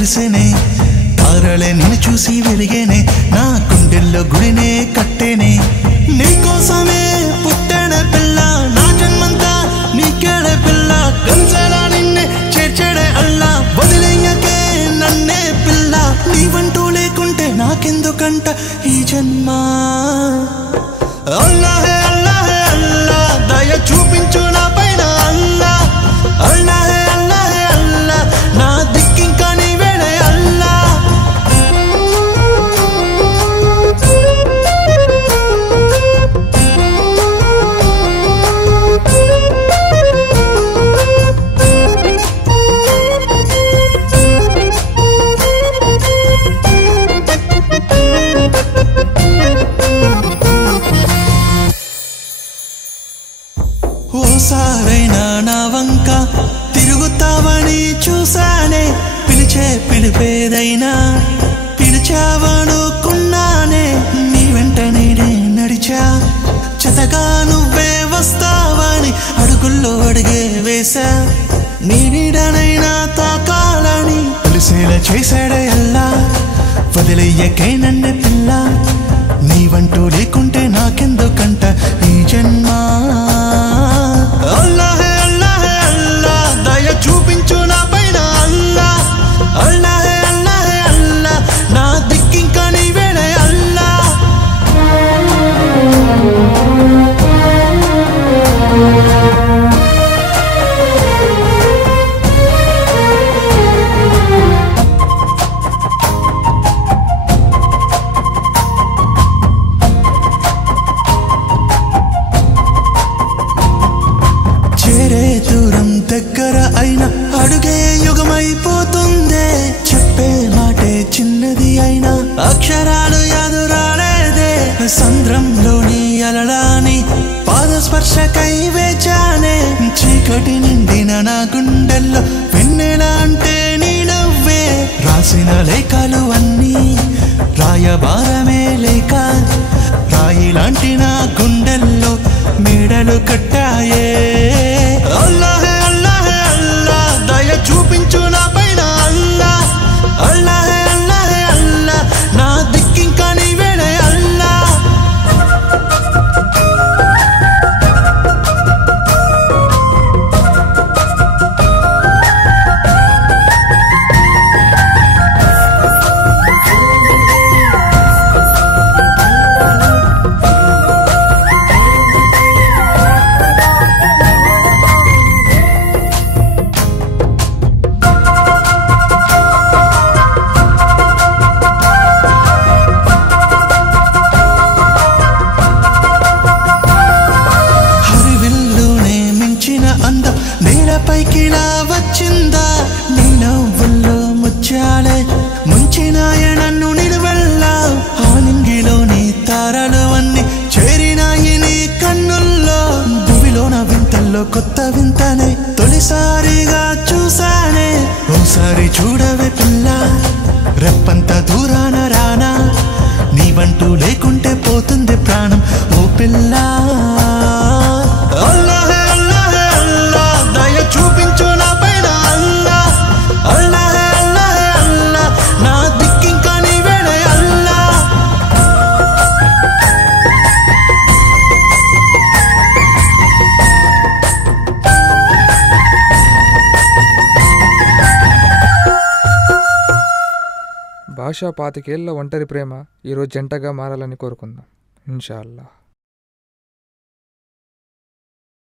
కురిసేనే తారలే నిన్ను చూసి వెలిగేనే నా గుండెల్లో గుడినే కట్టేనే నీకోసమే పుట్టాడే పిల్ల నా జన్మంతా నీకేడే పిల్ల కలిసేలా నిన్నే చేర్చాడే అల్లా వదిలేయకే నన్నే పిల్ల నీవంటూ లేకుంటే నాకెందుకంట ఈ జన్మ అల్లాహే అల్లాహే అల్లా దయ చూపించు నా పైన అల్లా అల్లాహే అల్లాహే అల్లా నా దిక్కింకా నీవేడే అల్లా ఓసారైనా నా వంక తిరుగుతావని చూసానే పిలిచే పిలిపేదైనా పిలిచావనుకున్నానే నీ వెంట నేనే నడిచా చెతగా నువ్వే వస్తావని అడుగుల్లో అడిగే వేసా నీ నీడనైనా తాకాలని తెలిసేలా చేశాడే అల్లా వదిలేయకే నన్నే పిల్ల నీవంటూ లేకుంటే నాకెందుకంట ఈ జన్మ అల్లాహే అల్లాహే అల్లా దయ చూపించు నా పైన అల్లా అల్లాహే అల్లాహే అల్లా నా దిక్కింకా నీవేడే అల్లా చేరే దూరం దగ్గర అయినా అడుగే యుగమైపోతుందే చెప్పే మాటే చిన్నది అయినా అక్షరాలు యాదురాలేదే సంద్రంలోని అలలాని పాదస్పర్శకై వేచానే చీకటి నిండిన నా గుండెల్లో వెన్నెల అంటే నీ నవ్వే రాసిన లేఖలు అన్నీ రాయబారమే లేక రాయి లాంటి నా గుండెల్లో మేడలు కట్టాయే అల్లాహే అల్లాహే అల్లా దయ చూపించు నా పైన అల్లా అల్లాహే అల్లాహే అల్లా నా దిక్కింకా నీవేడే అల్లా నేలపైకిలా వచ్చిందా నీ నవ్వుల్లో ముచ్చాలే ముంచినాయ నన్ను నిలువెల్లా ఆనింగిలోని తారలు అన్ని చేరినాయి నీ కన్నుల్లో భూమిలోన వింతల్లో కొత్త వింతనే తొలిసారిగా చూసానే ఓసారి చూడవే పిల్ల రెప్పంత దూరాన రానా నీవంటూ లేకుంటే పోతుంది ప్రాణం ఓ పిల్ల అల్లాహే అల్లాహే అల్లా దయ చూపించు నా పైన అల్లా అల్లాహే అల్లాహే అల్లా నా దిక్కింకా నీవేడే అల్లా భాష 25 ఏళ్ల ఒంటరి ప్రేమ ఈరోజు జంటగా మారాలని కోరుకుందాం ఇన్షా అల్లాహ్.